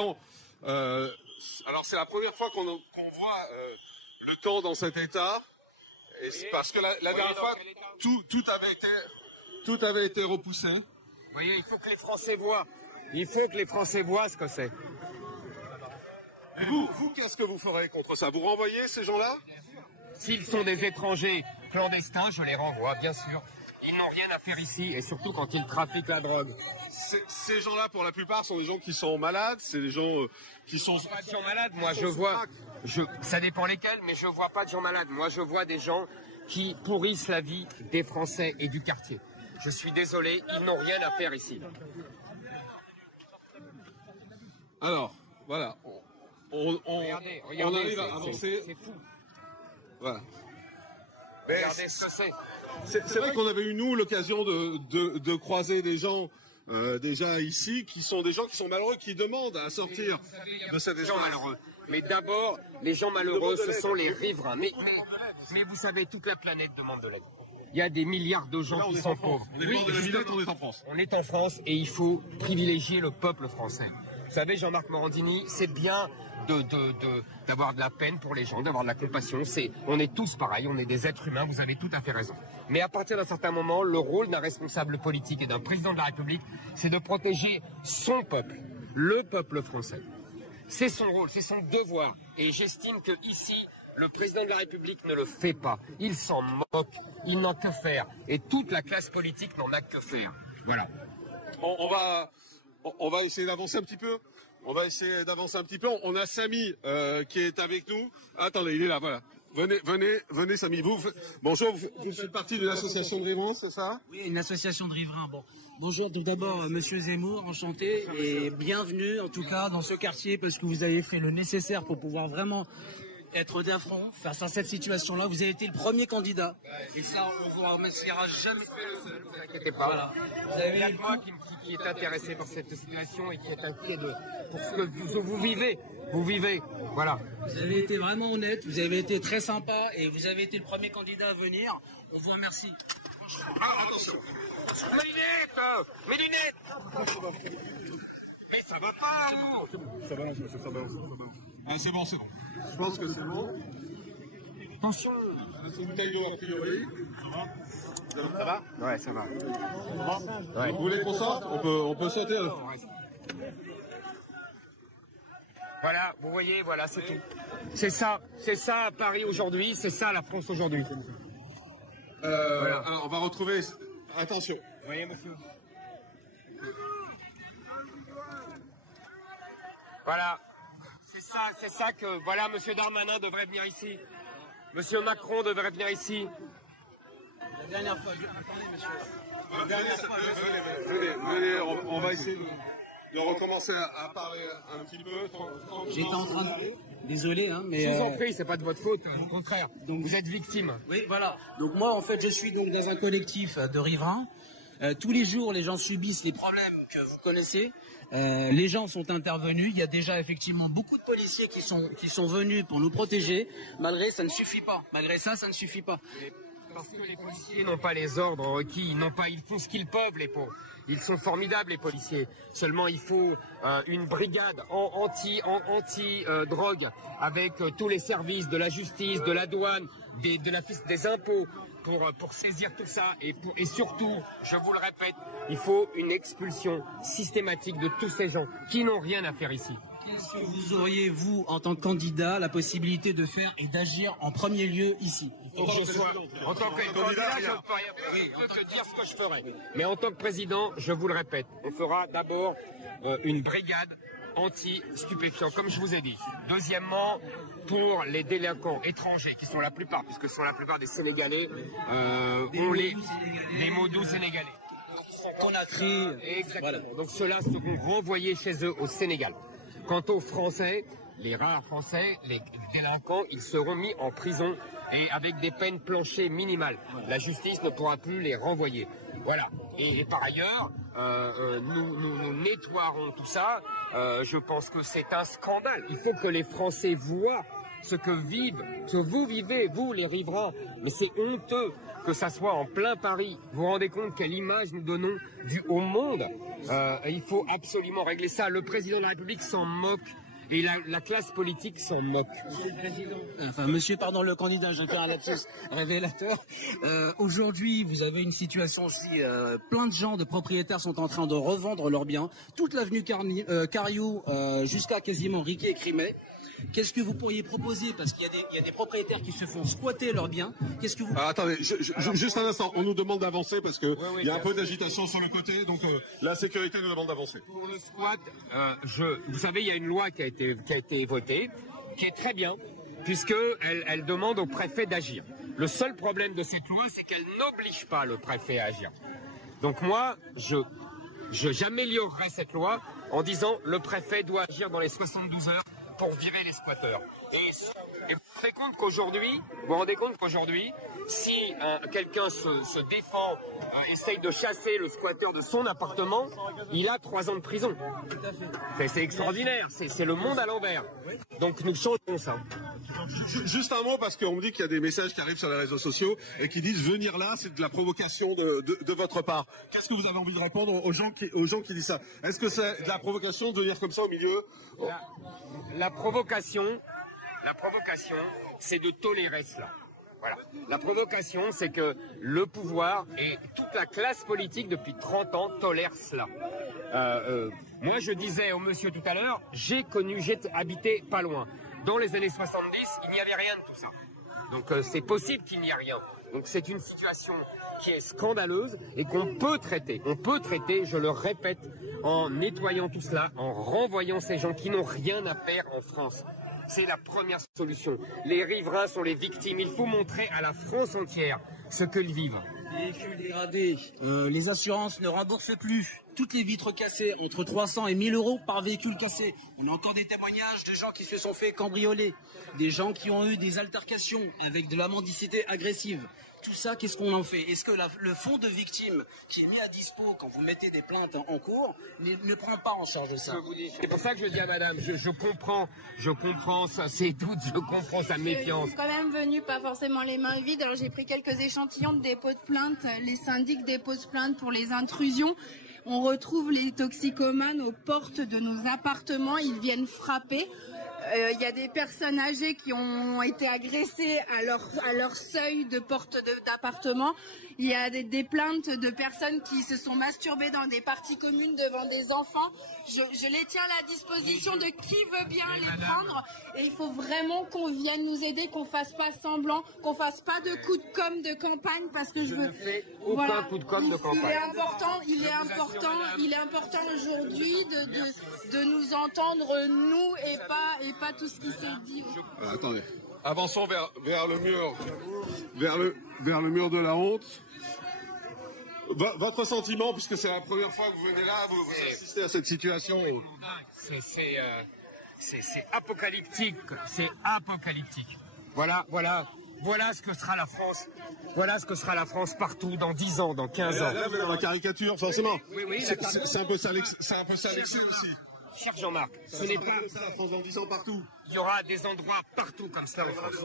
Alors c'est la première fois qu'on voit le temps dans cet état, et c'est parce que la dernière fois tout avait été repoussé. Vous voyez, il faut que les Français voient. Il faut que les Français voient ce que c'est. Et vous, qu'est-ce que vous ferez contre ça? Vous renvoyez ces gens-là? S'ils sont des étrangers clandestins, je les renvoie, bien sûr. Ils n'ont rien à faire ici, et surtout quand ils trafiquent la drogue. Ces gens-là, pour la plupart, sont des gens qui sont malades, c'est des gens qui sont... Pas de gens malades, moi je vois... ça dépend lesquels, mais je vois pas de gens malades. Moi je vois des gens qui pourrissent la vie des Français et du quartier. Je suis désolé, ils n'ont rien à faire ici. Alors, voilà, on arrive à avancer. C'est fou. Voilà. Regardez ce que c'est. C'est vrai qu'on avait eu, nous, l'occasion de croiser des gens déjà ici, qui sont des gens qui sont malheureux, qui demandent à sortir de cet espace. Malheureux. Mais d'abord, les gens malheureux, ce sont les riverains. Mais vous savez, toute la planète demande de l'aide. Il y a des milliards de gens qui sont pauvres. On est en France. On est en France et il faut privilégier le peuple français. Vous savez, Jean-Marc Morandini, c'est bien d'avoir de la peine pour les gens, d'avoir de la compassion. On est tous pareils, on est des êtres humains, vous avez tout à fait raison. Mais à partir d'un certain moment, le rôle d'un responsable politique et d'un président de la République, c'est de protéger son peuple, le peuple français. C'est son rôle, c'est son devoir. Et j'estime que ici, le président de la République ne le fait pas. Il s'en moque, il n'en a que faire. Et toute la classe politique n'en a que faire. Voilà. On va essayer d'avancer un petit peu. On a Samy qui est avec nous. Attendez, il est là, voilà. Venez Samy. Bonjour, vous faites partie de l'association de riverains, c'est ça? Oui, une association de riverains. Bon, bonjour tout d'abord Monsieur Zemmour, enchanté et bienvenue en tout cas dans ce quartier parce que vous avez fait le nécessaire pour pouvoir vraiment être d'affront face à cette situation-là. Vous avez été le premier candidat et ça, on vous remerciera jamais. Ne vous inquiétez pas. Voilà. Vous avez eu moi qui est intéressé par cette situation et qui est inquiet pour ce que vous vivez. Vous vivez, voilà. Vous avez été vraiment honnête, vous avez été très sympa et vous avez été le premier candidat à venir. On vous remercie. Attention. Mes lunettes. Mais ça va pas, Ça balance, monsieur, ça balance. Ah, c'est bon. Je pense que c'est bon. Attention. C'est une bouteille d'eau, a priori. Ça va? Ouais, ça va. Ouais. Vous voulez qu'on sorte? On peut sauter. Voilà, vous voyez, voilà, c'est tout. C'est ça Paris aujourd'hui, c'est ça la France aujourd'hui. Voilà. Alors, on va retrouver... Attention. Vous voyez, monsieur? Voilà, c'est ça que, voilà, monsieur Darmanin devrait venir ici. Monsieur Macron devrait venir ici. La dernière fois, attendez monsieur. La dernière fois, venez, on va essayer de recommencer à parler un petit peu. J'étais en train de... Désolé, hein, mais... Je vous en prie, c'est pas de votre faute, au contraire. Donc vous êtes victime. Oui, voilà. Donc moi, en fait, je suis donc dans un collectif de riverains. Tous les jours, les gens subissent les problèmes que vous connaissez. Les gens sont intervenus. Il y a déjà effectivement beaucoup de policiers qui sont venus pour nous protéger. Malgré ça ne suffit pas. Malgré ça ne suffit pas. Parce que les policiers n'ont pas les ordres requis, ils font ce qu'ils peuvent, les pauvres. Ils sont formidables, les policiers. Seulement, il faut une brigade anti-drogue avec tous les services de la justice, de la douane, des impôts pour saisir tout ça. Et surtout, je vous le répète, il faut une expulsion systématique de tous ces gens qui n'ont rien à faire ici. Qu'est-ce que vous auriez, vous, en tant que candidat, la possibilité de faire et d'agir en premier lieu ici? En tant que candidat, je peux te dire ce que je ferai. Mais en tant que président, je vous le répète, on fera d'abord une brigade anti-stupéfiants, comme je vous ai dit. Deuxièmement, pour les délinquants étrangers, qui sont la plupart, puisque ce sont la plupart des Sénégalais, des moudous sénégalais. Conakry. Exactement. Voilà. Donc ceux-là seront renvoyés chez eux au Sénégal. Quant aux Français, les rares Français, les délinquants, ils seront mis en prison et avec des peines planchées minimales. La justice ne pourra plus les renvoyer. Voilà. Et par ailleurs, nous nettoierons tout ça. Je pense que c'est un scandale. Il faut que les Français voient ce que vous vivez, vous les riverains. Mais c'est honteux que ça soit en plein Paris. Vous vous rendez compte quelle image nous donnons au monde? Il faut absolument régler ça. Le président de la République s'en moque. Et la classe politique s'en moque. Monsieur, pardon, le candidat, j'ai fait un lapsus révélateur. Aujourd'hui, vous avez une situation aussi, plein de gens, de propriétaires sont en train de revendre leurs biens. Toute l'avenue Cariou jusqu'à quasiment Riquet et Crimée. Qu'est-ce que vous pourriez proposer? Parce qu'il y a des propriétaires qui se font squatter leurs biens. Qu'est-ce que vous... attendez, juste un instant, on nous demande d'avancer parce que il y a un peu d'agitation sur le côté, donc la sécurité nous demande d'avancer. Pour le squat, vous savez, il y a une loi qui a été votée, qui est très bien, puisque elle demande au préfet d'agir. Le seul problème de cette loi, c'est qu'elle n'oblige pas le préfet à agir. Donc moi, j'améliorerai cette loi en disant le préfet doit agir dans les 72 heures pour virer les squatteurs. Et vous vous rendez compte qu'aujourd'hui, si quelqu'un se défend, essaye de chasser le squatteur de son appartement, il a 3 ans de prison. C'est extraordinaire, c'est le monde à l'envers. Donc nous changeons ça. Juste un mot, parce qu'on me dit qu'il y a des messages qui arrivent sur les réseaux sociaux et qui disent venir là, c'est de la provocation de votre part. Qu'est-ce que vous avez envie de répondre aux gens qui disent ça? Est-ce que c'est de la provocation de venir comme ça au milieu? La provocation, c'est de tolérer cela. Voilà. La provocation, c'est que le pouvoir et toute la classe politique depuis 30 ans tolèrent cela. Moi, je disais au monsieur tout à l'heure, j'ai habité pas loin. Dans les années 70, il n'y avait rien de tout ça. Donc c'est possible qu'il n'y ait rien. Donc c'est une situation qui est scandaleuse et qu'on peut traiter. On peut traiter, je le répète, en nettoyant tout cela, en renvoyant ces gens qui n'ont rien à faire en France. C'est la première solution. Les riverains sont les victimes. Il faut montrer à la France entière ce qu'ils vivent. Véhicules dégradés, les assurances ne remboursent plus. Toutes les vitres cassées, entre 300 et 1000 euros par véhicule cassé. On a encore des témoignages de gens qui se sont fait cambrioler, des gens qui ont eu des altercations avec de la mendicité agressive. Tout ça, qu'est-ce qu'on en fait? Est-ce que le fonds de victimes qui est mis à dispo quand vous mettez des plaintes en cours ne prend pas en charge de ça? C'est pour ça que je dis à madame, je comprends ses doutes, je comprends sa méfiance. Je suis quand même venue pas forcément les mains vides, alors j'ai pris quelques échantillons de dépôt de plainte. Les syndics déposent plainte pour les intrusions. On retrouve les toxicomanes aux portes de nos appartements, ils viennent frapper. Il y a des personnes âgées qui ont été agressées à leur seuil de porte d'appartement. Il y a des plaintes de personnes qui se sont masturbées dans des parties communes devant des enfants. Je les tiens à la disposition de qui veut bien les prendre. Et il faut vraiment qu'on vienne nous aider, qu'on fasse pas semblant, qu'on fasse pas de coup de com' de campagne, parce que je veux. Ne fais aucun coup de com' de campagne. Il est important aujourd'hui de nous entendre, nous, et pas tout ce qui s'est dit. Attendez. Avançons vers le mur. Vers le mur de la honte. Votre sentiment, puisque c'est la première fois que vous venez là, vous assistez à cette situation. C'est apocalyptique. C'est apocalyptique. Voilà ce que sera la France. Voilà ce que sera la France partout dans 10 ans, dans 15 ans. Là, vous avez la caricature, forcément. Oui, c'est un peu ça l'excès aussi. Cher Jean-Marc, ce n'est pas ça la France dans 10 ans partout. Il y aura des endroits partout comme ça en France.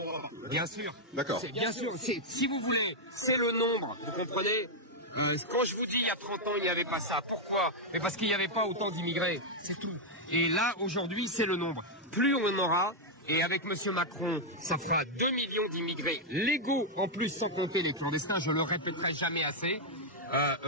Bien sûr. D'accord. Bien sûr. Si vous voulez, c'est le nombre. Vous comprenez? Quand je vous dis il y a 30 ans, il n'y avait pas ça. Pourquoi? Mais parce qu'il n'y avait pas autant d'immigrés. C'est tout. Et là, aujourd'hui, c'est le nombre. Plus on en aura, et avec M. Macron, ça fera 2 millions d'immigrés légaux, en plus, sans compter les clandestins, je le répéterai jamais assez.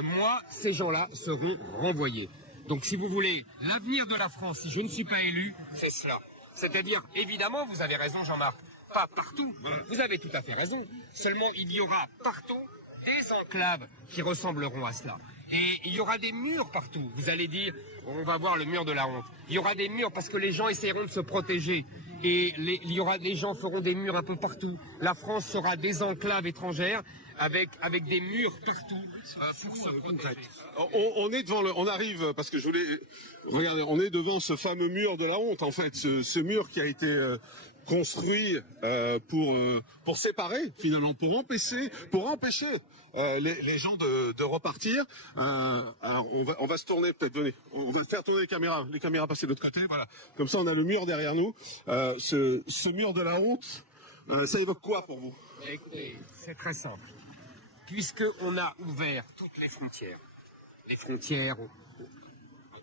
Moi, ces gens-là seront renvoyés. Donc, si vous voulez, l'avenir de la France, si je ne suis pas élu, c'est cela. C'est-à-dire, évidemment, vous avez raison, Jean-Marc, pas partout. Vous avez tout à fait raison. Seulement, il y aura partout des enclaves qui ressembleront à cela. Et il y aura des murs partout. Vous allez dire, on va voir le mur de la honte. Il y aura des murs parce que les gens essaieront de se protéger. Et les gens feront des murs un peu partout. La France sera des enclaves étrangères avec des murs partout pour se protéger. On est on arrive, parce que regardez, on est devant ce fameux mur de la honte, en fait, ce mur qui a été construit pour séparer finalement, pour empêcher les gens de repartir. On va se tourner, peut-être, venez, on va faire tourner les caméras passer de l'autre côté, voilà. Comme ça, on a le mur derrière nous. Ce mur de la honte, ça évoque quoi pour vous? Écoutez, c'est très simple. Puisqu'on a ouvert toutes les frontières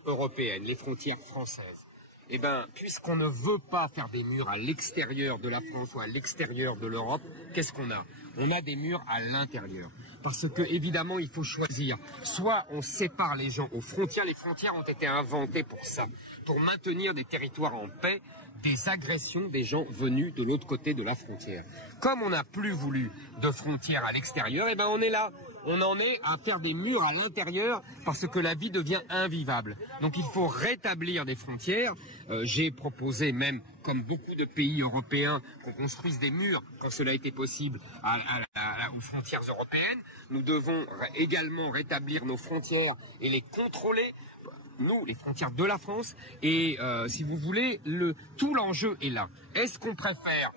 européennes, les frontières françaises, eh bien, puisqu'on ne veut pas faire des murs à l'extérieur de la France ou à l'extérieur de l'Europe, qu'est-ce qu'on a? On a des murs à l'intérieur. Parce que, évidemment, il faut choisir. Soit on sépare les gens aux frontières. Les frontières ont été inventées pour ça, pour maintenir des territoires en paix des agressions des gens venus de l'autre côté de la frontière. Comme on n'a plus voulu de frontières à l'extérieur, eh ben on est là. On en est à faire des murs à l'intérieur parce que la vie devient invivable. Donc il faut rétablir des frontières. J'ai proposé même, comme beaucoup de pays européens, qu'on construise des murs quand cela était possible aux frontières européennes. Nous devons également rétablir nos frontières et les contrôler. Nous, les frontières de la France. Et si vous voulez, tout l'enjeu est là. Est-ce qu'on préfère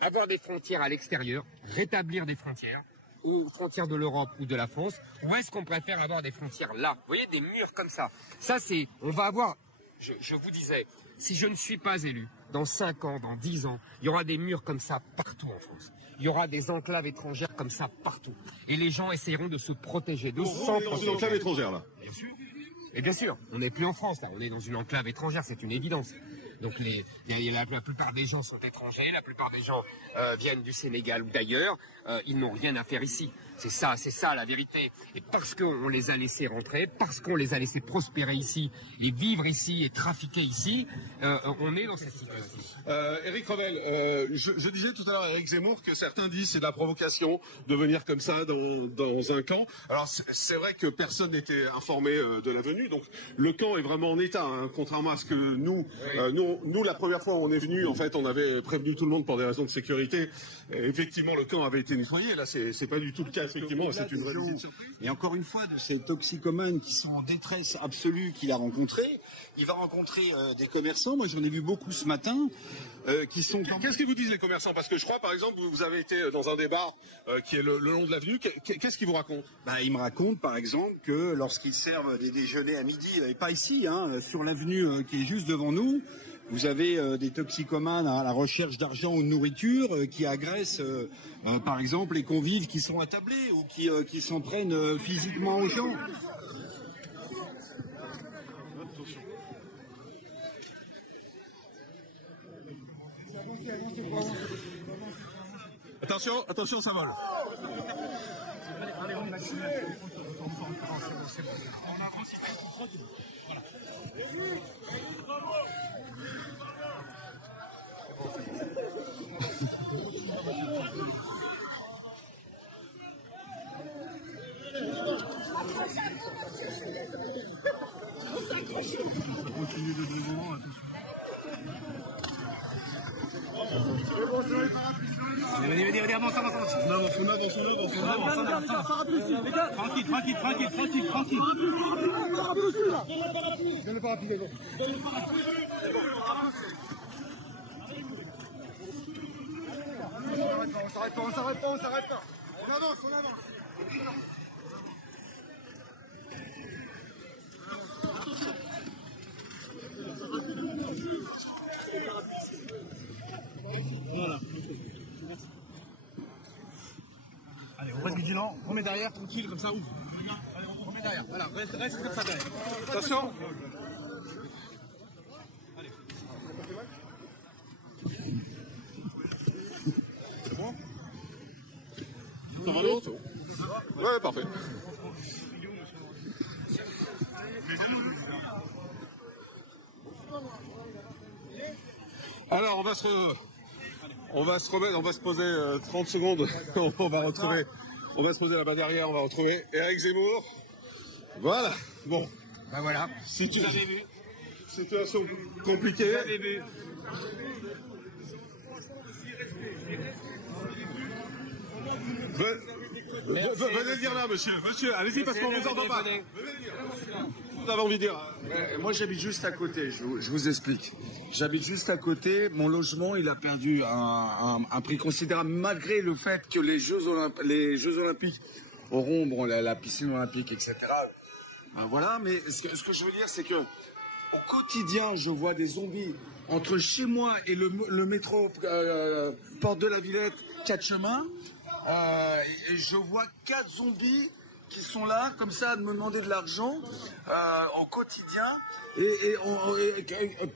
avoir des frontières à l'extérieur, rétablir des frontières, aux frontières de l'Europe ou de la France, ou est-ce qu'on préfère avoir des frontières là? Vous voyez, des murs comme ça. Ça, c'est, on va avoir, je vous disais, si je ne suis pas élu, dans 5 ans, dans 10 ans, il y aura des murs comme ça partout en France. Il y aura des enclaves étrangères comme ça partout. Et les gens essaieront de se protéger, de s'en protéger. Dans une enclave étrangère, là. Bien sûr. Et bien sûr, on n'est plus en France, là, on est dans une enclave étrangère, c'est une évidence. Donc la plupart des gens sont étrangers, la plupart des gens viennent du Sénégal ou d'ailleurs, ils n'ont rien à faire ici. C'est ça la vérité. Et parce qu'on les a laissés rentrer, parce qu'on les a laissés prospérer ici, et vivre ici, et trafiquer ici, on est dans cette situation. Éric Revel, je disais tout à l'heure à Éric Zemmour que certains disent c'est de la provocation de venir comme ça dans un camp. Alors c'est vrai que personne n'était informé de la venue, donc le camp est vraiment en état, hein, contrairement à ce que nous, nous la première fois où on est venu, en fait, on avait prévenu tout le monde pour des raisons de sécurité. Et effectivement, le camp avait été nettoyé. Là, c'est pas du tout le cas, effectivement. C'est une vraie visite surprise. Et encore une fois, de ces toxicomanes qui sont en détresse absolue qu'il a rencontrés, il va rencontrer des commerçants. Moi, j'en ai vu beaucoup ce matin. Qui sont... Qu'est-ce que vous disent les commerçants? Parce que je crois, par exemple, vous avez été dans un des bars qui est le long de l'avenue. Qu'est-ce qu'ils vous racontent? Ils me racontent, par exemple, que lorsqu'ils servent des déjeuners à midi, et pas ici, hein, sur l'avenue qui est juste devant nous, vous avez des toxicomanes à la recherche d'argent ou de nourriture qui agressent, par exemple, les convives qui sont attablés ou qui s'en prennent physiquement aux gens. Attention, attention, ça vole. Venez, avance. Tranquille. Donne le parapluie, les gars. On s'arrête pas. On avance. Voilà. Allez, on reste vigilant, on met derrière, tranquille, comme ça, ouvre. Allez, on remet derrière, voilà, reste comme ça derrière. Attention. Allez. C'est bon? Ça va l'autre? Ouais, parfait. Alors, on va se remettre, on va se poser 30 secondes. On va se poser là-bas derrière, on va retrouver Éric Zemmour. Voilà. Bon. Ben voilà. Situation compliquée. Vous avez vu. Venez dire là, monsieur. Monsieur, allez-y, parce qu'on vous entend pas. Venez dire. Vous avez envie de dire. Moi, j'habite juste à côté, je vous explique. J'habite juste à côté, mon logement, il a perdu un prix considérable, malgré le fait que les Jeux Olympiques auront, bon, la piscine olympique, etc. Ben voilà, mais ce que je veux dire, c'est que au quotidien, je vois des zombies entre chez moi et le métro Porte de la Villette, 4 chemins, et je vois 4 zombies qui sont là, comme ça, à me demander de l'argent au quotidien, et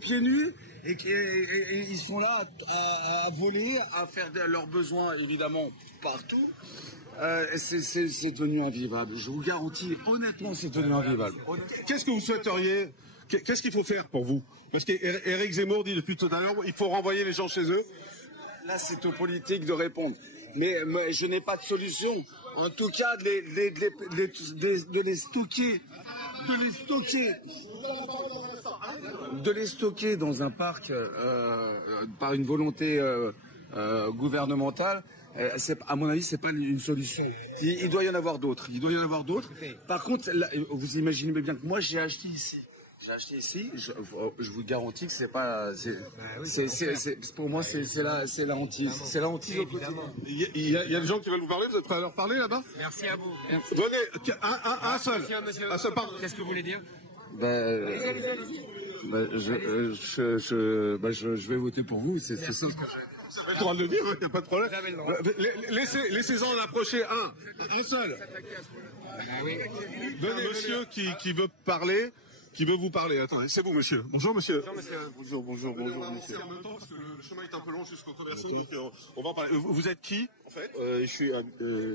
pieds nus, et ils sont là à voler, à faire leurs besoins, évidemment, partout. C'est devenu invivable. Je vous garantis, honnêtement, c'est devenu invivable. Qu'est-ce que vous souhaiteriez? Qu'est-ce qu'il faut faire pour vous? Parce qu'Éric Zemmour dit depuis tout à l'heure, il faut renvoyer les gens chez eux. Là, c'est aux politiques de répondre. Mais je n'ai pas de solution. En tout cas, de les stocker dans un parc par une volonté gouvernementale. À mon avis, c'est pas une solution. Il doit y en avoir d'autres. Par contre, là, vous imaginez bien que moi, j'ai acheté ici. Je vous garantis que c'est pas. Pour moi, c'est la hantise. C'est la hantise au quotidien. Il y a des gens qui veulent vous parler. Vous êtes prêts à leur parler là-bas? Merci à vous. Venez, un seul. Qu'est-ce que vous voulez dire? Je vais voter pour vous. C'est ça. Vous avez le droit de le dire, il n'y a pas de problème. Laissez-en en approcher un seul. Venez, monsieur qui veut parler, qui veut vous parler. Attendez, c'est vous, monsieur. Bonjour, monsieur. Bonjour, monsieur. En même temps, parce que le chemin est un peu long jusqu'au commerçant, donc on va en parler. Vous êtes qui, en fait? Je suis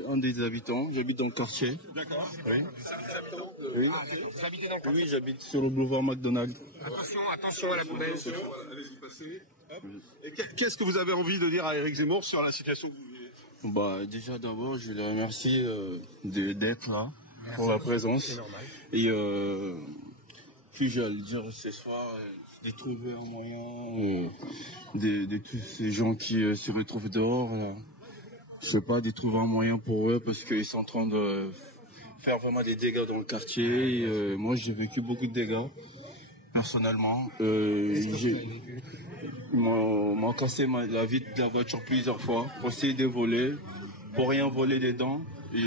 un des habitants, j'habite dans le quartier. D'accord. Oui. Vous habitez dans le quartier? Oui, j'habite sur le boulevard McDonald's. Attention à la poubelle. Allez-y, passez. Et qu'est-ce que vous avez envie de dire à Éric Zemmour sur la situation que vous vivez? Déjà, d'abord, je les remercie d'être là, pour la présence. Et puis, j'allais dire ce soir, de trouver un moyen de tous ces gens qui se retrouvent dehors, là. Je sais pas, de trouver un moyen pour eux, parce qu'ils sont en train de faire vraiment des dégâts dans le quartier. Moi, j'ai vécu beaucoup de dégâts, personnellement. Ils m'ont cassé la vitre de la voiture plusieurs fois pour essayer de voler, pour rien voler dedans. Et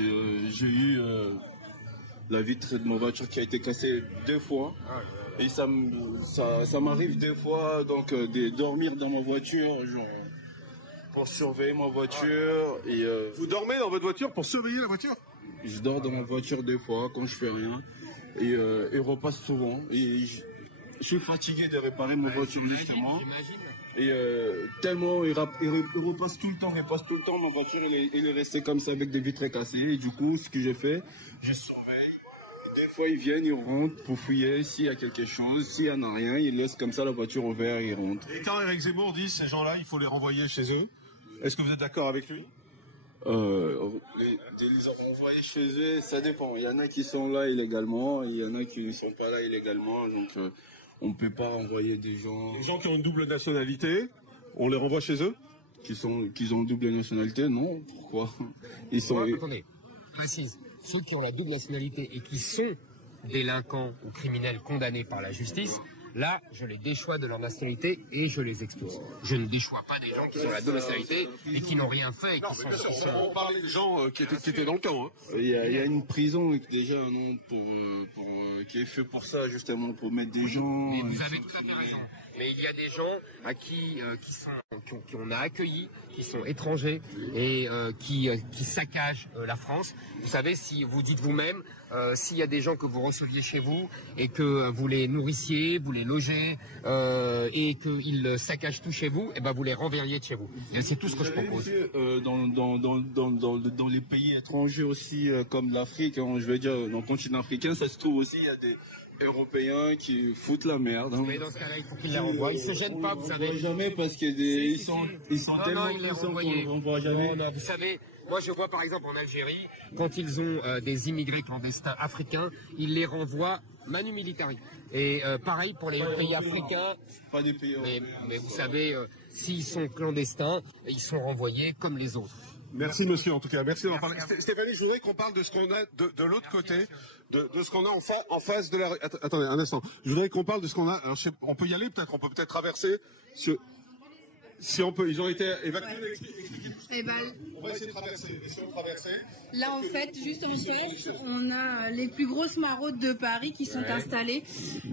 j'ai eu la vitre de ma voiture qui a été cassée 2 fois. Et ça m'arrive des fois donc de dormir dans ma voiture, genre, pour surveiller ma voiture. Et Vous dormez dans votre voiture pour surveiller la voiture? je dors dans ma voiture des fois quand je fais rien. Et il repasse souvent. Et je suis fatigué de réparer ma voiture justement. Et tellement il repasse tout le temps, ma voiture elle est restée comme ça avec des vitres cassées. Et du coup, ce que j'ai fait, je surveille. Des fois, ils viennent, ils rentrent pour fouiller s'il y a quelque chose. S'il n'y en a rien, ils laissent comme ça la voiture ouverte et ils rentrent. Et quand Éric Zemmour dit ces gens-là, il faut les renvoyer chez eux, est-ce que vous êtes d'accord avec lui? Les renvoyer chez eux, ça dépend. Il y en a qui sont là illégalement, il y en a qui ne sont pas là illégalement. Donc, on ne peut pas renvoyer des gens... Les gens qui ont une double nationalité, on les renvoie chez eux? Qui ont une double nationalité, non. Pourquoi? Ils sont... Attendez, précise. Ceux qui ont la double nationalité et qui sont délinquants ou criminels condamnés par la justice, là, je les déchois de leur nationalité et je les expulse. Je ne déchois pas des gens qui ont la double nationalité et qui n'ont rien fait et qui sont... On parlait des gens qui étaient dans le camp. Hein. Il y a une prison déjà non, qui est fait pour ça, justement, pour mettre des gens... Mais vous avez tout à fait raison. Mais il y a des gens à qu'on a accueillis, qui sont étrangers et qui saccagent la France. Vous savez, si vous dites vous-même, s'il y a des gens que vous receviez chez vous et que vous les nourrissiez, vous les logez et qu'ils saccagent tout chez vous, et ben vous les renverriez de chez vous. Et c'est tout ce que je propose. Dans les pays étrangers aussi, comme l'Afrique, hein, je veux dire, dans le continent africain, ça se trouve aussi, il y a des Européens qui foutent la merde. Hein. Mais dans ce cas-là, il faut qu'ils les renvoient. Ils se gênent pas, vous savez. Jamais parce qu'ils sont tellement puissants qu'on ne renvoie jamais. Non, vous savez, moi je vois par exemple en Algérie, quand ils ont des immigrés clandestins africains, ils les renvoient manu militari. Et pareil pour les pays africains. Pas des pays européens. Mais vous savez, s'ils sont clandestins, ils sont renvoyés comme les autres. Merci monsieur en tout cas, merci d'en parler. Stéphanie, je voudrais qu'on parle de ce qu'on a de l'autre côté, de ce qu'on a en face de la rue. Attendez un instant, je voudrais qu'on parle de ce qu'on a. Alors, on peut y aller peut-être, on peut peut-être traverser. Si on peut, ils ont été évacués. Eh ben, on va essayer de traverser. Essayons de traverser. Là, en fait, juste en face, on a les plus grosses maraudes de Paris qui sont installées.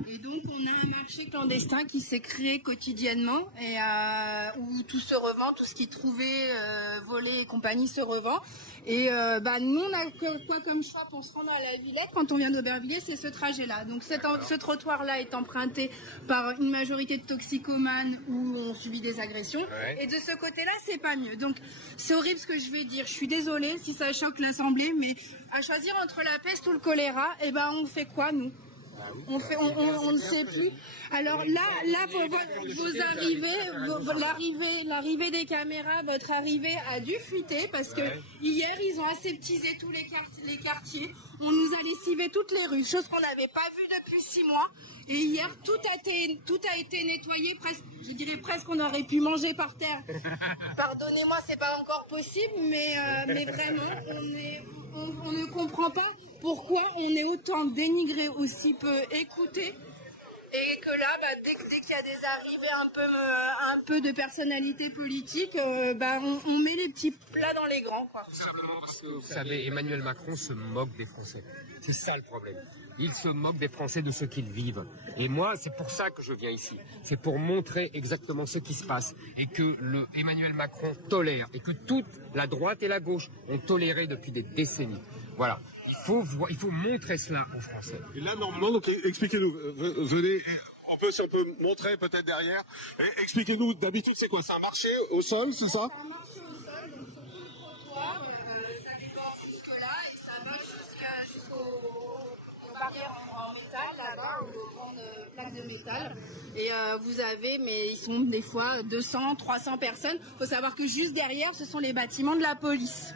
Et donc, on a un marché clandestin qui s'est créé quotidiennement et où tout se revend, tout ce qui est trouvé, volé et compagnie se revend. Et nous, on a quoi comme choix pour se rendre à la Villette quand on vient d'Aubervilliers, c'est ce trajet-là. Donc ce trottoir-là est emprunté par une majorité de toxicomanes où on subit des agressions. Ouais. Et de ce côté-là, c'est pas mieux. Donc c'est horrible ce que je vais dire. Je suis désolée si ça choque l'Assemblée, mais à choisir entre la peste ou le choléra, on fait quoi nous ? On ne sait plus. Alors là, vos arrivées, l'arrivée des caméras, votre arrivée a dû fuiter parce que hier ils ont aseptisé tous les quartiers. On nous a lessivé toutes les rues, chose qu'on n'avait pas vue depuis 6 mois. Et hier tout a été nettoyé, presque. Je dirais presque qu'on aurait pu manger par terre. Pardonnez-moi, c'est pas encore possible, mais vraiment, on ne comprend pas pourquoi on est autant dénigré, aussi peu écouté, et que là, dès qu'il y a des arrivées un peu de personnalité politique, on met les petits plats dans les grands, quoi. Tout simplement parce que, vous savez, Emmanuel Macron se moque des Français. C'est ça le problème. Il se moque des Français de ce qu'ils vivent. Et moi, c'est pour ça que je viens ici. C'est pour montrer exactement ce qui se passe et que Emmanuel Macron tolère et que toute la droite et la gauche ont toléré depuis des décennies. Voilà. Il faut montrer cela aux Français. Et là, normalement, donc, expliquez-nous, venez, si on peut montrer peut-être derrière. Expliquez-nous, d'habitude, c'est quoi? C'est un marché au sol, c'est ça? C'est un marché au sol, donc sur le trottoir, ça déborde jusque-là et ça va jusqu'aux barrières en métal, là-bas, aux grandes plaques de métal. Et vous avez, mais ils sont des fois 200, 300 personnes. Il faut savoir que juste derrière, ce sont les bâtiments de la police.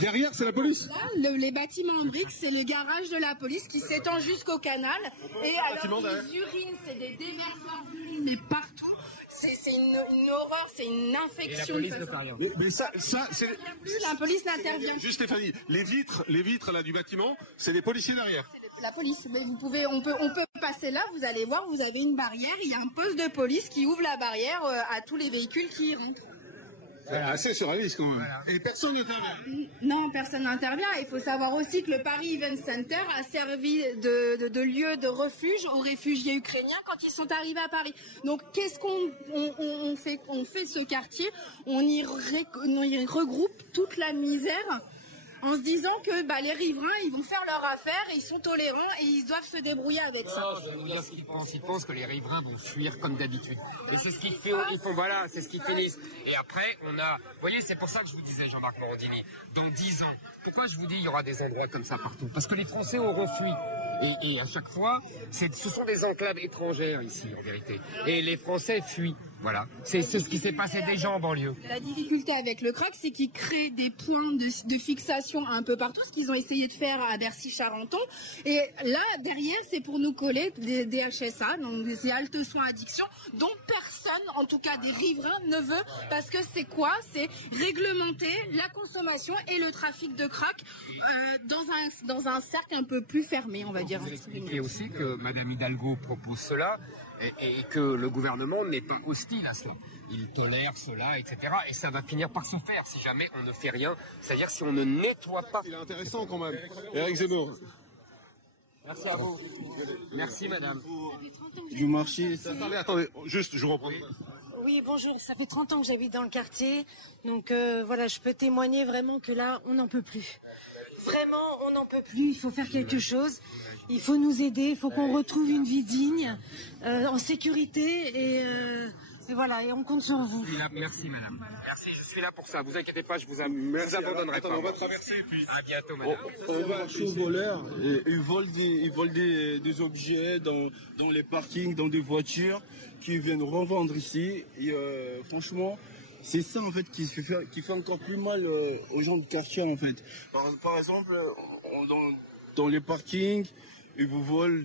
Derrière, c'est la police. Là, les bâtiments en briques, c'est le garage de la police qui s'étend jusqu'au canal. Et alors, les urines, c'est des déverseurs d'urine, mais partout. C'est une horreur, c'est une infection. Et la police ne fait rien. Mais ça, c'est... La police n'intervient. Juste Stéphanie, les vitres là du bâtiment, c'est des policiers derrière. La police, mais on peut passer là, vous allez voir, vous avez une barrière, il y a un poste de police qui ouvre la barrière à tous les véhicules qui y rentrent. Assez sur la liste quand même. Voilà. Et personne n'intervient. Non, personne n'intervient. Il faut savoir aussi que le Paris Event Center a servi de lieu de refuge aux réfugiés ukrainiens quand ils sont arrivés à Paris. Donc qu'est-ce qu'on fait? On fait ce quartier, on y regroupe toute la misère en se disant que les riverains, ils vont faire leur affaire, et ils sont tolérants et ils doivent se débrouiller avec ça. Je vais vous dire ce qu'ils pensent. Ils pensent que les riverains vont fuir comme d'habitude. Et c'est ce qu'ils font, voilà, c'est ce qu'ils finissent. Et après, vous voyez, c'est pour ça que je vous disais, Jean-Marc Morandini, dans 10 ans, pourquoi je vous dis il y aura des endroits comme ça partout? Parce que les Français auront fui. Et à chaque fois, ce sont des enclaves étrangères ici, en vérité. Et les Français fuient. Voilà. C'est ce qui s'est passé déjà en banlieue. La difficulté avec le crack, c'est qu'ils créent des points de fixation un peu partout, ce qu'ils ont essayé de faire à Bercy-Charenton. Et là, derrière, c'est pour nous coller des HSA, donc des haltes soins addiction, dont personne, en tout cas des riverains, ne veut. Parce que c'est quoi? C'est réglementer la consommation et le trafic de crack dans un cercle un peu plus fermé, on va dire. Vous expliquez aussi que Mme Hidalgo propose cela et que le gouvernement n'est pas hostile à cela. Il tolère cela, etc. Et ça va finir par se faire si jamais on ne fait rien. C'est-à-dire si on ne nettoie pas. Il est intéressant quand même. Éric Zemmour. Merci à vous. Merci madame. Du marché. Attendez, juste, je vous reprends. Oui, bonjour. Ça fait 30 ans que j'habite dans le quartier. Donc voilà, je peux témoigner vraiment que là, on n'en peut plus. Vraiment, on n'en peut plus. Il faut faire quelque chose. Il faut nous aider. Il faut qu'on retrouve une vie digne, en sécurité. Et voilà, et on compte sur vous. Merci madame. Merci, je suis là pour ça. Vous inquiétez pas, je vous abandonnerai pas. On va traverser et puis... À bientôt madame. On va chez les voleurs. Ils volent des objets dans les parkings, dans des voitures qui viennent revendre ici. Et franchement... c'est ça en fait qui fait encore plus mal aux gens de quartier en fait. Par exemple, dans les parkings, ils vous volent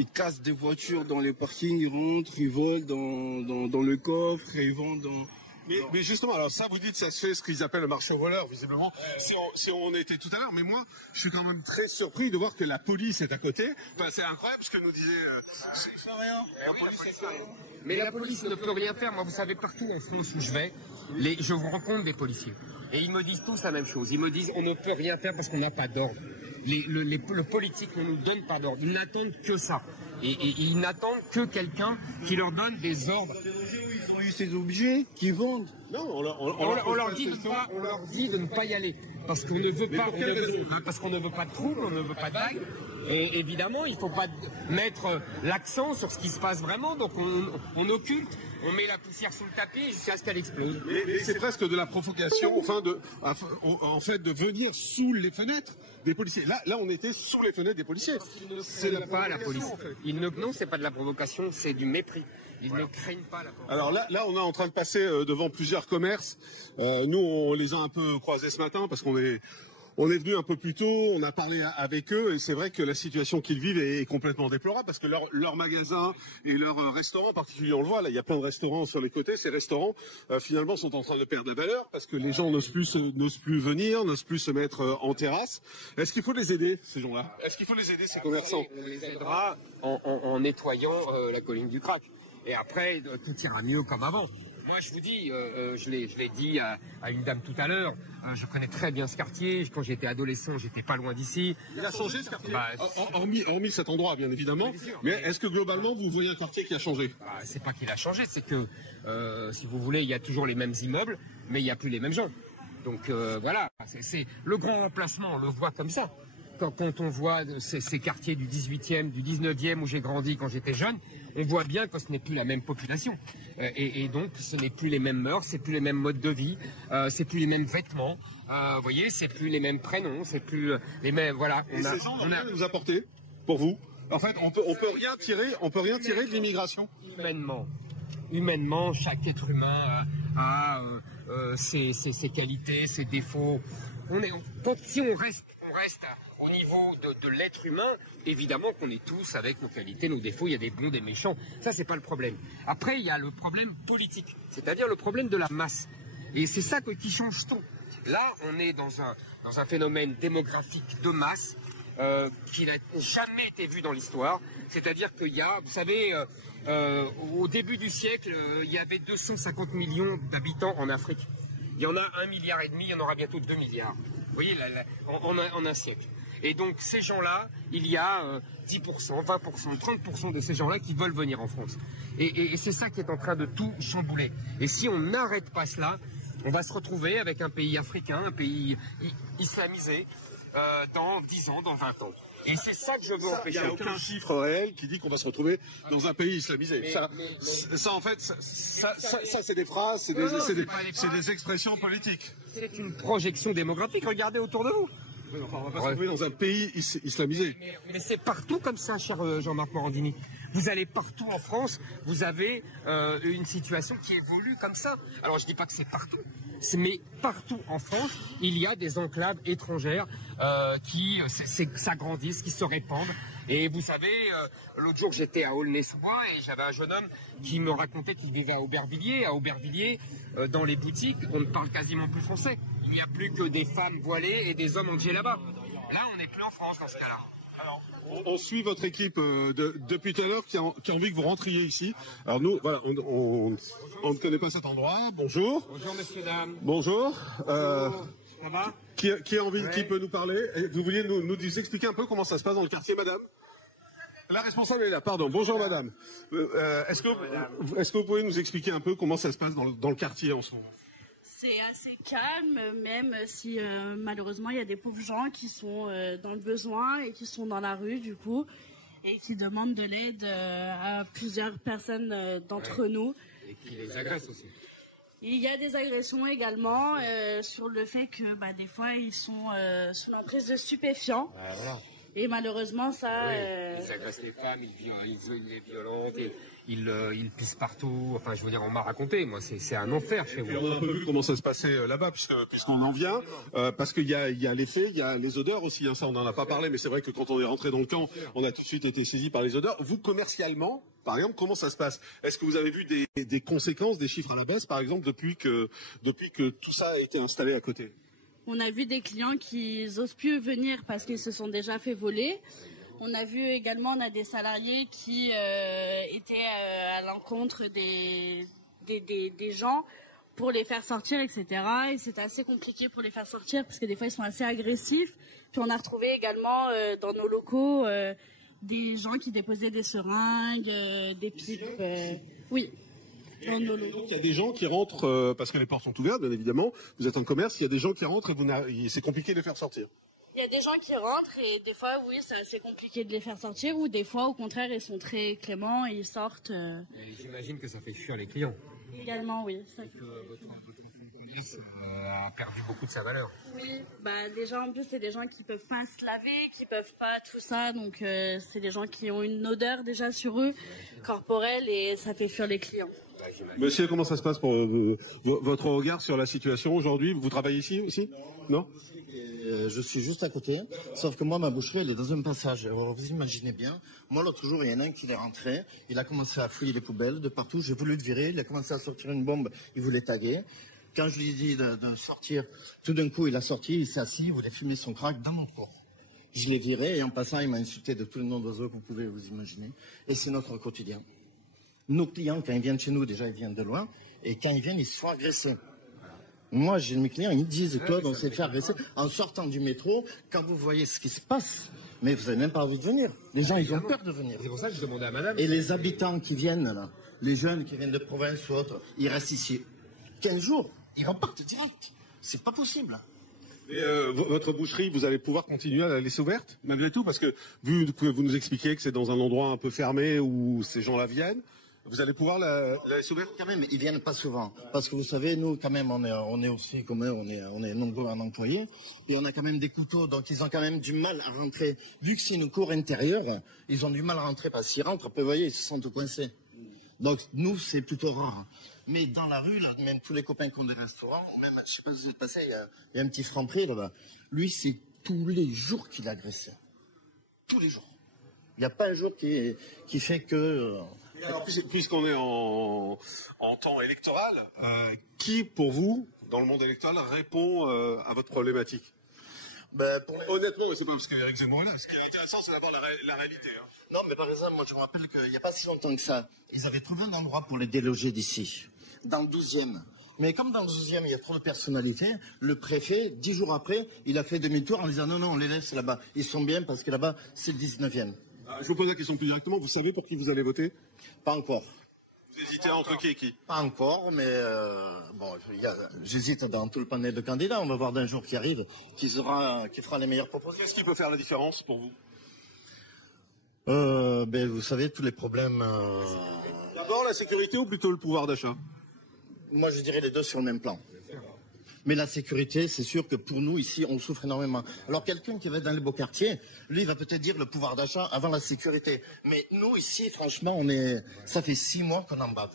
ils cassent des voitures dans les parkings, ils rentrent, ils volent dans le coffre et ils vont Mais justement, alors ça, vous dites, ça se fait ce qu'ils appellent le marché aux voleurs, visiblement. Si on était tout à l'heure, mais moi, je suis quand même très surpris de voir que la police est à côté. Enfin, c'est incroyable ce que nous disait. Il fait rien. La police fait rien. Mais la police ne peut rien faire. Moi, vous savez, partout en France où je vais, je vous rencontre des policiers. Et ils me disent tous la même chose. Ils me disent, on ne peut rien faire parce qu'on n'a pas d'ordre. Le politique ne nous donne pas d'ordre. Ils n'attendent que ça. Et ils n'attendent que quelqu'un qui leur donne des ordres. Ils ont eu ces objets qui vendent. Non, on leur dit de ne pas y aller. Parce qu'on ne veut pas, parce qu'on ne veut pas de troubles, on ne veut pas de vagues. Et évidemment, il ne faut pas mettre l'accent sur ce qui se passe vraiment. Donc on occulte, on met la poussière sous le tapis jusqu'à ce qu'elle explose. Et c'est presque de la provocation, en fait, de venir sous les fenêtres des policiers. Là, on était sous les fenêtres des policiers. C'est pas la police. Non, c'est pas de la provocation, c'est du mépris. Ils ne craignent pas la provocation. Alors là, on est en train de passer devant plusieurs commerces. Nous, on les a un peu croisés ce matin parce qu'on est venu un peu plus tôt, on a parlé avec eux et c'est vrai que la situation qu'ils vivent est complètement déplorable parce que leurs magasins et leurs restaurants en particulier, on le voit, là il y a plein de restaurants sur les côtés, ces restaurants finalement sont en train de perdre la valeur parce que les gens n'osent plus venir, n'osent plus se mettre en terrasse. Est-ce qu'il faut les aider, ces gens-là? Est-ce qu'il faut les aider, ces commerçants? On les aidera en nettoyant la colline du Crac. Et après, tout ira mieux comme avant. Moi, je vous dis, je l'ai dit à une dame tout à l'heure, je connais très bien ce quartier. Quand j'étais adolescent, j'étais pas loin d'ici. Il a changé ce quartier, hormis cet endroit, bien évidemment. Mais est-ce que globalement, vous voyez un quartier qui a changé? C'est pas qu'il a changé, c'est que, si vous voulez, il y a toujours les mêmes immeubles, mais il n'y a plus les mêmes gens. Donc voilà, c'est le grand remplacement, on le voit comme ça. Quand on voit ces quartiers du 18e, du 19e où j'ai grandi quand j'étais jeune, on voit bien que ce n'est plus la même population. Et donc, ce n'est plus les mêmes mœurs, c'est plus les mêmes modes de vie, c'est plus les mêmes vêtements, vous voyez, c'est plus les mêmes prénoms, c'est plus les mêmes, voilà. Et ces gens ont rien nous apporter, pour vous? En fait, on peut rien tirer de l'immigration. Humainement, chaque être humain a ses qualités, ses défauts. Si on reste au niveau de l'être humain, évidemment qu'on est tous avec nos qualités, nos défauts, il y a des bons, des méchants. Ça, c'est pas le problème. Après, il y a le problème politique, c'est-à-dire le problème de la masse. Et c'est ça qui change tout. Là, on est dans un phénomène démographique de masse qui n'a jamais été vu dans l'histoire. C'est-à-dire qu'il y a, vous savez, au début du siècle, il y avait 250 millions d'habitants en Afrique. Il y en a 1,5 milliard, il y en aura bientôt 2 milliards. Vous voyez, en un siècle. Et donc, ces gens-là, il y a 10%, 20%, 30% de ces gens-là qui veulent venir en France. Et c'est ça qui est en train de tout chambouler. Et si on n'arrête pas cela, on va se retrouver avec un pays africain, un pays islamisé, dans 10 ans, dans 20 ans. Et c'est ça que je veux empêcher. Il n'y a aucun chiffre réel qui dit qu'on va se retrouver dans un pays islamisé. Ça en fait, ça c'est des phrases, c'est des expressions politiques. C'est une projection démographique. Regardez autour de vous. Oui, enfin, on va pas se trouver dans un pays islamisé. Mais c'est partout comme ça, cher Jean-Marc Morandini. Vous allez partout en France, vous avez une situation qui évolue comme ça. Alors je dis pas que c'est partout, mais partout en France, il y a des enclaves étrangères qui s'agrandissent, qui se répandent. Et vous savez, l'autre jour j'étais à Aulnay-sous-Bois et j'avais un jeune homme qui me racontait qu'il vivait à Aubervilliers. À Aubervilliers, dans les boutiques, on ne parle quasiment plus français. Il n'y a plus que des femmes voilées et des hommes engagés là-bas. Là, on n'est plus en France dans ce cas-là. Alors, on suit votre équipe depuis tout à l'heure qui a envie que vous rentriez ici. Alors nous, voilà, on ne connaît pas cet endroit. Bonjour. Bonjour, messieurs, dames. Bonjour. Ça va? Qui a envie, qui peut nous parler? Vous vouliez nous expliquer un peu comment ça se passe dans le quartier, madame? La responsable est là, pardon. Bonjour, madame. Est-ce que vous pouvez nous expliquer un peu comment ça se passe dans le quartier en ce moment? C'est assez calme, même si malheureusement il y a des pauvres gens qui sont dans le besoin et qui sont dans la rue du coup et qui demandent de l'aide à plusieurs personnes d'entre nous. Et qui les agressent aussi. Il y a des agressions également sur le fait que des fois ils sont sous l'emprise de stupéfiants. Voilà. Et malheureusement ça... Ils agressent les femmes, ils les violentent, ils pissent partout. Enfin, je veux dire, on m'a raconté, moi, c'est un enfer chez vous. Et on a un peu vu comment ça se passait là-bas, puisqu'on en vient, parce qu'il y a les faits, il y a les odeurs aussi, hein, ça on n'en a pas parlé, mais c'est vrai que quand on est rentré dans le camp, on a tout de suite été saisi par les odeurs. Vous, commercialement, par exemple, comment ça se passe? Est-ce que vous avez vu des conséquences, des chiffres à la baisse, par exemple, depuis que tout ça a été installé à côté? On a vu des clients qui n'osent plus venir parce qu'ils se sont déjà fait voler. On a vu également, on a des salariés qui étaient à l'encontre des gens pour les faire sortir, etc. Et c'était assez compliqué pour les faire sortir parce que des fois ils sont assez agressifs. Puis on a retrouvé également dans nos locaux des gens qui déposaient des seringues, des pipes. Oui. Dans nos locaux. Donc il y a des gens qui rentrent parce que les portes sont ouvertes, bien évidemment. Vous êtes en commerce, il y a des gens qui rentrent et c'est compliqué de les faire sortir. Il y a des gens qui rentrent et des fois, oui, c'est assez compliqué de les faire sortir ou des fois, au contraire, ils sont très cléments et ils sortent. J'imagine que ça fait fuir les clients. Également, oui. Ça fait... Votre commerce a perdu beaucoup de sa valeur. Oui, bah déjà en plus c'est des gens qui peuvent pas se laver, qui peuvent pas tout ça, donc c'est des gens qui ont une odeur déjà sur eux, corporelle, et ça fait fuir les clients. Monsieur, comment ça se passe pour votre regard sur la situation aujourd'hui? Vous travaillez ici aussi? Non? Je suis juste à côté, sauf que moi, ma boucherie, elle est dans un passage. Alors, vous imaginez bien, moi, l'autre jour, il y en a un qui est rentré, il a commencé à fouiller les poubelles de partout, j'ai voulu le virer, il a commencé à sortir une bombe, il voulait taguer. Quand je lui ai dit de sortir, tout d'un coup, il a sorti, il s'est assis, il voulait fumer son crack dans mon cours. Je l'ai viré, et en passant, il m'a insulté de tout le nom d'oiseaux que vous pouvez vous imaginer. Et c'est notre quotidien. Nos clients, quand ils viennent chez nous, déjà, ils viennent de loin, et quand ils viennent, ils se font agresser. Moi, j'ai mes clients, ils me disent, Claude, on s'est fait agresser en sortant du métro, quand vous voyez ce qui se passe, mais vous n'avez même pas envie de venir. Les gens, ils ont peur de venir. C'est pour ça que je demandais à madame. Et les habitants qui viennent, là, les jeunes qui viennent de province ou autres, ils restent ici 15 jours, ils repartent direct. C'est pas possible. Et votre boucherie, vous allez pouvoir continuer à la laisser ouverte, malgré tout, parce que vu que vous nous expliquez que c'est dans un endroit un peu fermé où ces gens-là viennent, vous allez pouvoir la laisser ouverte? Quand même, ils viennent pas souvent. Parce que vous savez, nous, quand même, on est aussi, comme eux, on est nombreux en employés. Et on a quand même des couteaux, donc ils ont quand même du mal à rentrer. Vu que c'est une cour intérieure, ils ont du mal à rentrer parce qu'ils rentrent, vous voyez, ils se sentent coincés. Donc, nous, c'est plutôt rare. Mais dans la rue, là, même tous les copains qui ont des restaurants, ou même, je sais pas si vous êtes passé, il y a un petit franc-prix là-bas. Lui, c'est tous les jours qu'il agresse. Tous les jours. Il n'y a pas un jour qui fait que... Alors, puisqu'on est en temps électoral, qui, pour vous, dans le monde électoral, répond à votre problématique? Honnêtement, c'est pas parce qu'Éric Zemmour est là. Ce qui est intéressant, c'est d'avoir la réalité. Hein. Non, mais par exemple, moi, je me rappelle qu'il n'y a pas si longtemps que ça, ils avaient trouvé un endroit pour les déloger d'ici, dans le 12e. Mais comme dans le 12e, il y a trop de personnalités, le préfet, 10 jours après, il a fait demi-tour en disant non, on les laisse là-bas. Ils sont bien parce que là-bas, c'est le 19e. Je vous pose la question plus directement. Vous savez pour qui vous allez voter? Pas encore. Vous hésitez entre qui et qui? Pas encore, mais bon, j'hésite dans tout le panel de candidats. On va voir d'un jour qui arrive, qui fera les meilleures propositions. Qu'est-ce qui peut faire la différence pour vous? Vous savez, tous les problèmes... D'abord la sécurité ou plutôt le pouvoir d'achat? Moi, je dirais les deux sur le même plan. Mais la sécurité, c'est sûr que pour nous, ici, on souffre énormément. Alors, quelqu'un qui va dans les beaux quartiers, lui, il va peut-être dire le pouvoir d'achat avant la sécurité. Mais nous, ici, franchement, ça fait 6 mois qu'on en bave.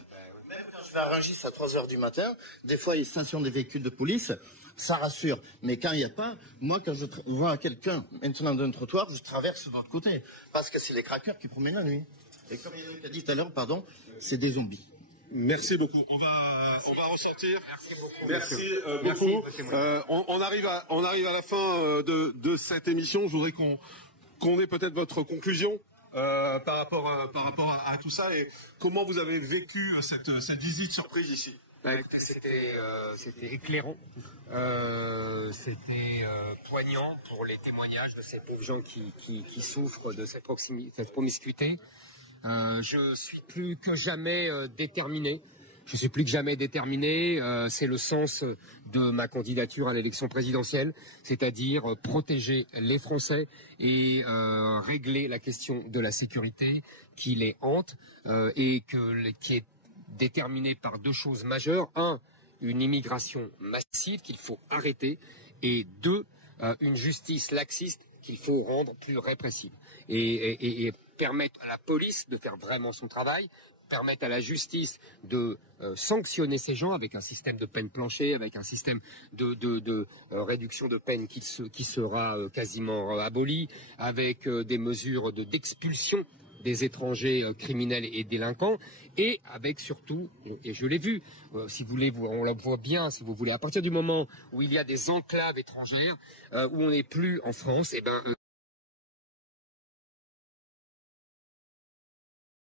Même quand je vais à Rungis à 3 heures du matin, des fois, il stationnent des véhicules de police, ça rassure. Mais quand il n'y a pas, moi, quand je vois quelqu'un maintenant d'un trottoir, je traverse de l'autre côté. Parce que c'est les craqueurs qui promènent la nuit. Et comme il a dit tout à l'heure, pardon, c'est des zombies. Merci beaucoup. On va ressortir. Merci beaucoup. On arrive à la fin de cette émission. Je voudrais qu'on ait peut-être votre conclusion par rapport à tout ça et comment vous avez vécu cette visite surprise ici. C'était éclairant, c'était poignant pour les témoignages de ces pauvres gens qui souffrent de cette promiscuité. Je suis plus que jamais déterminé. C'est le sens de ma candidature à l'élection présidentielle, c'est-à-dire protéger les Français et régler la question de la sécurité qui les hante et qui est déterminée par 2 choses majeures. 1, une immigration massive qu'il faut arrêter et 2, une justice laxiste qu'il faut rendre plus répressive et permettre à la police de faire vraiment son travail, permettre à la justice de sanctionner ces gens avec un système de peine plancher, avec un système de réduction de peine qui sera quasiment aboli, avec des mesures d'expulsion des étrangers criminels et délinquants, et avec surtout, et je l'ai vu, si vous voulez, on la voit bien, si vous voulez, à partir du moment où il y a des enclaves étrangères, où on n'est plus en France, et ben